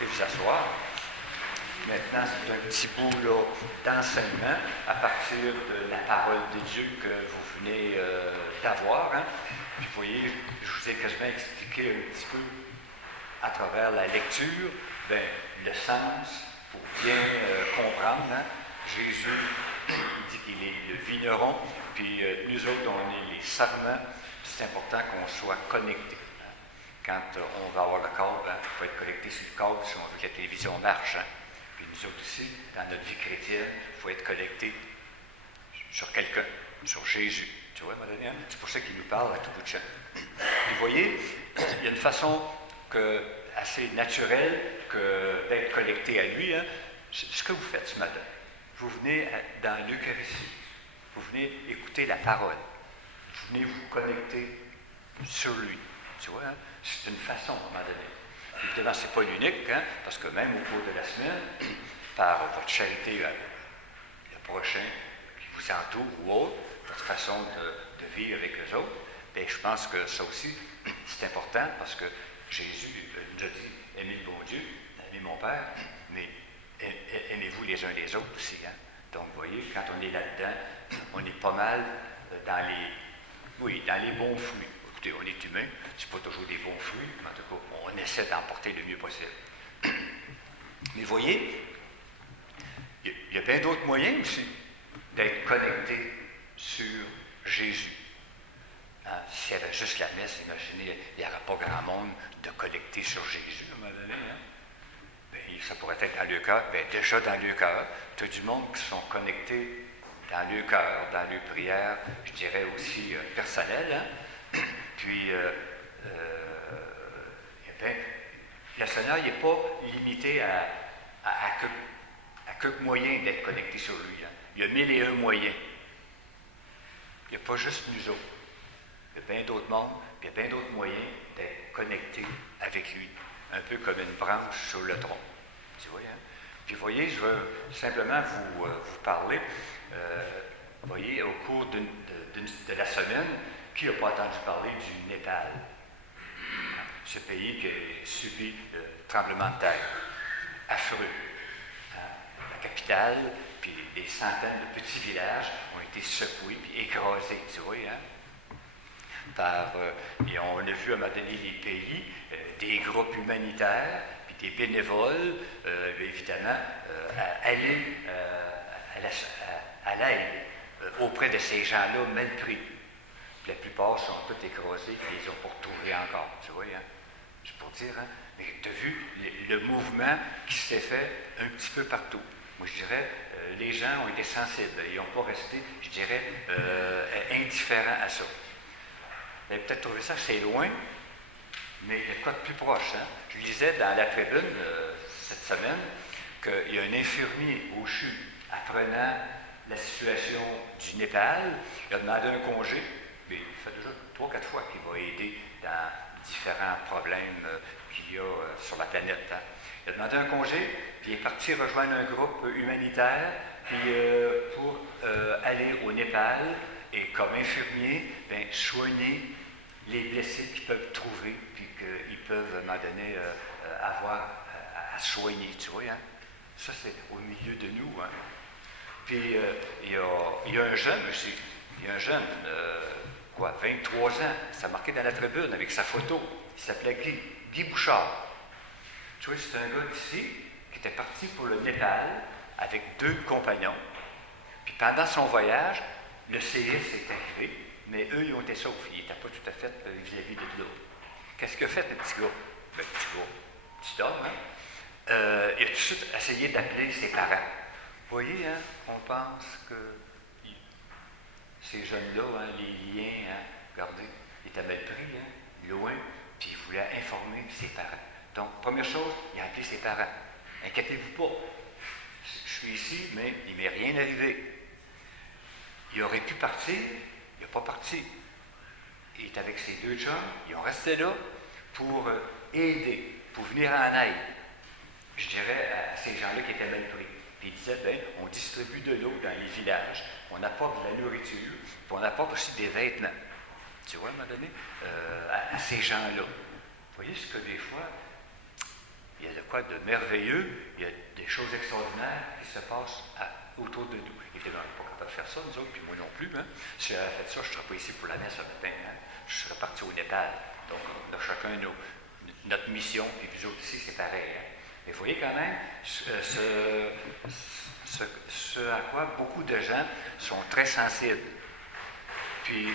pouvez vous asseoir. Maintenant, c'est un petit bout d'enseignement à partir de la parole de Dieu que vous venez d'avoir. Hein. Puis vous voyez, je vous ai quasiment expliqué un petit peu à travers la lecture le sens pour bien comprendre. Hein. Jésus dit qu'il est le vigneron, puis nous autres, on est les sarments. C'est important qu'on soit connectés. Hein. Quand on va avoir le câble, il faut être connecté sur le câble si on veut que la télévision marche. Hein. Puis nous autres aussi, dans notre vie chrétienne, il faut être connecté sur quelqu'un, sur Jésus. Tu vois, Madeleine? C'est pour ça qu'il nous parle à tout bout de champ. Vous voyez, il y a une façon assez naturelle d'être connecté à lui. Hein. Ce que vous faites ce matin, vous venez dans l'Eucharistie, vous venez écouter la parole, vous venez vous connecter sur lui. Tu vois, hein? C'est une façon, à un moment donné. Évidemment, ce n'est pas l'unique, hein, parce que même au cours de la semaine, par votre charité, le prochain qui vous entoure ou autre, votre façon de vivre avec les autres, bien, je pense que ça aussi, c'est important parce que Jésus nous a dit « Aimez le bon Dieu, aimez mon Père, mais aimez-vous les uns les autres aussi. Hein? » Donc, vous voyez, quand on est là-dedans, on est pas mal dans les bons fruits. Écoutez, on est humain, c'est pas toujours des bons fruits, mais en tout cas, on essaie d'en porter le mieux possible. Mais vous voyez, il y a bien d'autres moyens aussi d'être connecté sur Jésus. Hein, s'il y avait juste la messe, imaginez, il n'y aurait pas grand monde de connecté sur Jésus à un moment donné. Hein? Bien, ça pourrait être dans le cœur. Bien, déjà dans le cœur, tu as du monde qui sont connectés dans le cœur, dans leur prière, je dirais aussi personnelle. Hein? Puis, le Seigneur n'est pas limité à quelques moyens d'être connecté sur lui. Hein. Il y a 1001 moyens. Il n'y a pas juste nous autres. Il y a bien d'autres mondes, puis il y a bien d'autres moyens d'être connecté avec lui. Un peu comme une branche sur le tronc. Tu vois, hein? Puis vous voyez, je veux simplement vous parler. Vous voyez, au cours de la semaine, qui n'a pas entendu parler du Népal? Ce pays qui a subi le tremblement de terre. Affreux. La capitale, puis des centaines de petits villages ont été secoués puis écrasés, tu vois, hein? Et on a vu à un moment donné les pays, des groupes humanitaires, puis des bénévoles, évidemment, aller à l'aide auprès de ces gens-là mal pris. Puis la plupart sont tous écrasés, puis ils ont pas retrouvé encore, tu vois, hein? C'est pour dire, hein? Mais tu as vu le mouvement qui s'est fait un petit peu partout. Moi, je dirais, les gens ont été sensibles. Ils n'ont pas resté, je dirais, indifférents à ça. Vous avez peut-être trouvé ça assez loin, mais il y a quoi de plus proche. Hein? Je lisais dans la tribune cette semaine qu'il y a un infirmier au CHU apprenant la situation du Népal. Il a demandé un congé, mais il fait déjà 3-4 fois qu'il va aider dans différents problèmes qu'il y a sur la planète. Hein? Il a demandé un congé, puis il est parti rejoindre un groupe humanitaire puis, pour aller au Népal et comme infirmier, soigner les blessés qu'ils peuvent trouver puis qu'ils peuvent, à un moment donné, avoir à soigner. Tu vois, hein? Ça, c'est au milieu de nous. Hein? Puis, il y a un jeune aussi. Il y a un jeune, 23 ans, ça marqué dans la tribune avec sa photo. Il s'appelait Guy Bouchard. Tu vois, c'est un gars d'ici qui était parti pour le Népal avec 2 compagnons. Puis pendant son voyage, le CS est arrivé, mais eux, ils ont été saufs. Ils n'étaient pas tout à fait vis-à-vis de l'autre. Qu'est-ce qu'il a fait, le petit gars? Le petit homme, hein? Il a tout de suite essayé d'appeler ses parents. Vous voyez, hein, on pense que ces jeunes-là, hein, les liens, hein, regardez, ils étaient mal pris, hein, loin, puis il voulait informer ses parents. Donc, première chose, il a appelé ses parents. Inquiétez-vous pas. Je suis ici, mais il ne m'est rien arrivé. Il aurait pu partir, il n'a pas parti. Il est avec ses 2 chums, ils ont resté là pour aider, pour venir en aide, je dirais, à ces gens-là qui étaient mal pris. Puis il disait, on distribue de l'eau dans les villages, on apporte de la nourriture, puis on apporte aussi des vêtements. Tu vois, à un moment donné, à ces gens-là. Vous voyez ce que des fois, il y a de quoi de merveilleux, il y a des choses extraordinaires qui se passent autour de nous. Évidemment, on n'est pas capable de faire ça, nous autres, puis moi non plus. Hein. Si j'avais fait ça, je ne serais pas ici pour la messe ce matin. Hein. Je serais parti au Népal. Donc, on a chacun notre mission, puis vous autres ici, c'est pareil. Hein. Mais vous voyez quand même ce à quoi beaucoup de gens sont très sensibles. Puis,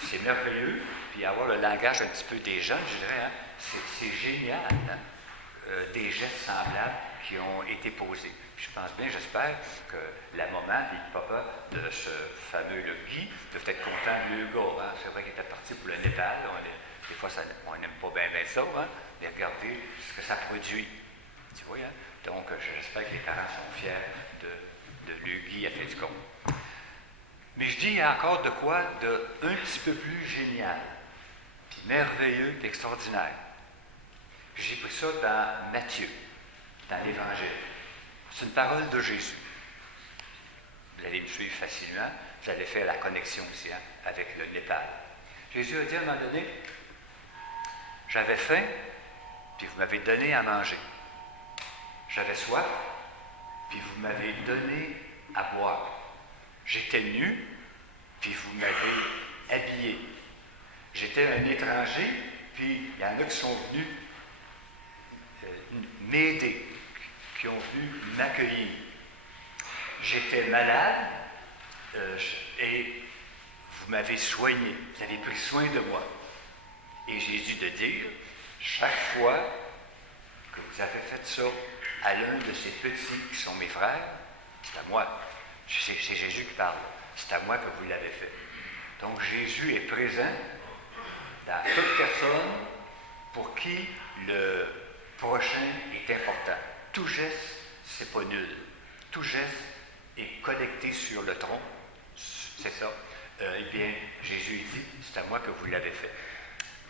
c'est merveilleux, puis avoir le langage un petit peu des jeunes, je dirais, hein, c'est génial, hein, des gestes semblables qui ont été posés. Puis je pense bien, j'espère que la maman et le papa de ce fameux Guy doivent être contents de leur gars. Hein. C'est vrai qu'il était parti pour le Népal. Des fois, on n'aime pas bien ça, hein, mais regardez ce que ça produit. Tu vois, hein? Donc, j'espère que les parents sont fiers de leur Guy à fait du compte. Mais je dis, il y a encore de quoi de un petit peu plus génial, puis merveilleux, puis extraordinaire. J'ai pris ça dans Matthieu, dans l'Évangile. C'est une parole de Jésus. Vous allez me suivre facilement, vous allez faire la connexion aussi hein, avec le Népal. Jésus a dit à un moment donné, j'avais faim, puis vous m'avez donné à manger. J'avais soif, puis vous m'avez donné à boire. J'étais nu, puis vous m'avez habillé. J'étais un étranger, puis il y en a qui sont venus m'aider, qui ont venu m'accueillir. J'étais malade et vous m'avez soigné. Vous avez pris soin de moi. Et Jésus de dire, chaque fois que vous avez fait ça à l'un de ces petits qui sont mes frères, c'est à moi. C'est Jésus qui parle. C'est à moi que vous l'avez fait. Donc Jésus est présent dans toute personne pour qui le prochain est important. Tout geste, c'est pas nul. Tout geste est connecté sur le tronc. C'est ça. Eh bien, Jésus dit, c'est à moi que vous l'avez fait.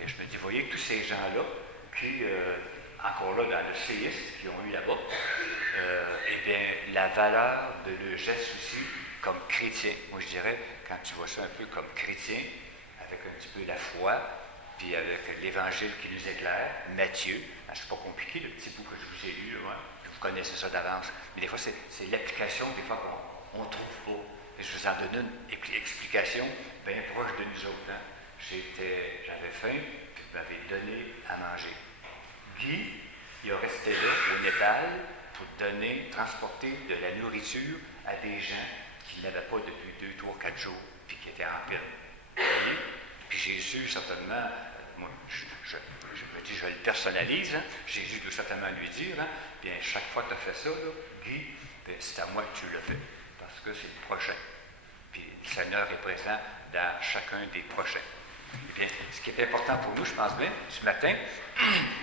Et je me dis, voyez que tous ces gens-là qui, encore là dans le séisme qu'ils ont eu là-bas, eh bien, la valeur de leur geste aussi comme chrétien. Moi, je dirais, quand tu vois ça un peu comme chrétien, avec un petit peu la foi, puis avec l'Évangile qui nous éclaire, Matthieu, c'est pas compliqué, le petit bout que je vous ai lu, là, hein, vous connaissez ça d'avance, mais des fois, c'est l'application, des fois, qu'on ne trouve pas. Et je vous en donne une explication bien proche de nous autres. Hein. J'avais faim, puis vous m'avez donné à manger. Guy, il a resté là, au Népal, pour transporter de la nourriture à des gens qui n'avaient pas depuis 2, 3, 4 jours, puis qui étaient en peine. Vous voyez? Puis Jésus, certainement, moi, je me dis, je le personnalise, hein, Jésus doit certainement lui dire, hein, bien, chaque fois que tu as fait ça, là, Guy, bien, c'est à moi que tu le fais, parce que c'est le prochain. Puis le Seigneur est présent dans chacun des prochains. Eh bien, ce qui est important pour nous, je pense bien, ce matin,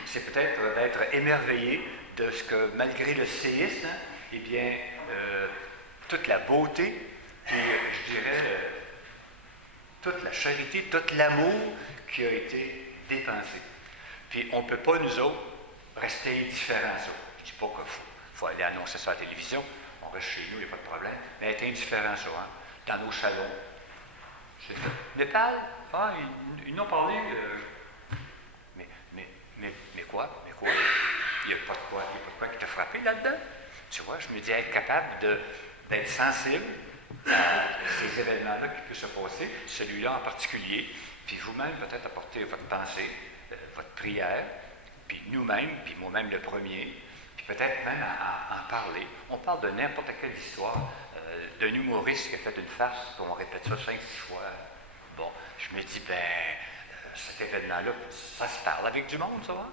c'est peut-être d'être émerveillé de ce que, malgré le séisme, hein, eh bien, toute la beauté, puis je dirais, toute la charité, tout l'amour qui a été dépensé. Puis on ne peut pas, nous autres, rester indifférents à ça. Je ne dis pas qu'il faut aller annoncer ça à la télévision, on reste chez nous, il n'y a pas de problème, mais être indifférent à ça, hein, dans nos salons. C'est ça. Népal, ils n'ont parlé. Mais quoi? Il n'y a pas de quoi qui t'a frappé là-dedans. Tu vois, je me dis être capable d'être sensible à ces événements-là qui peuvent se passer, celui-là en particulier, puis vous-même peut-être apporter votre pensée, votre prière, puis nous-mêmes, puis moi-même le premier, puis peut-être même en parler. On parle de n'importe quelle histoire, d'un humoriste qui a fait une farce, puis on répète ça 5-6 fois. Bon, je me dis, cet événement-là, ça se parle avec du monde, ça va?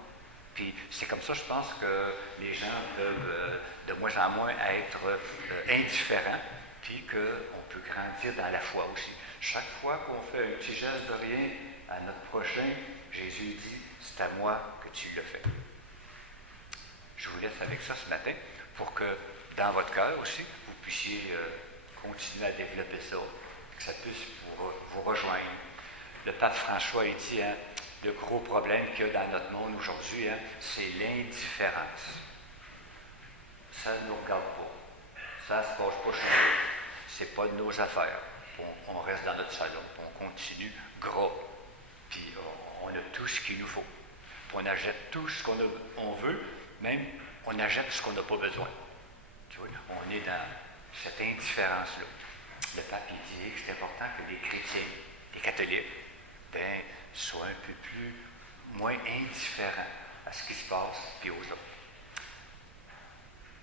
Puis c'est comme ça, je pense que les gens peuvent de moins en moins être indifférents, puis qu'on peut grandir dans la foi aussi. Chaque fois qu'on fait un petit geste de rien à notre prochain, Jésus dit, c'est à moi que tu le fais. Je vous laisse avec ça ce matin, pour que dans votre cœur aussi, vous puissiez continuer à développer ça, que ça puisse vous rejoindre. Le pape François, il dit, hein, le gros problème qu'il y a dans notre monde aujourd'hui, hein, c'est l'indifférence. Ça ne nous regarde pas. Ça ne se passe pas chez nous. Ce n'est pas de nos affaires. On reste dans notre salon, on continue gras. Puis on a tout ce qu'il nous faut. Puis on achète tout ce qu'on veut, Même, on achète ce qu'on n'a pas besoin. Tu vois, on est dans cette indifférence-là. Le pape, il dit que c'est important que les chrétiens, les catholiques, soient un peu moins indifférents à ce qui se passe et aux autres.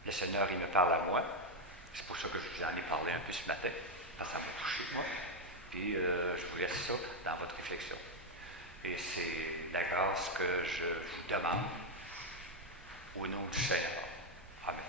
Le Seigneur, il me parle à moi. C'est pour ça que je vous en ai parlé un peu ce matin, parce que ça m'a touché, moi. Puis, je vous laisse ça dans votre réflexion. Et c'est la grâce que je vous demande au nom du Seigneur. Amen.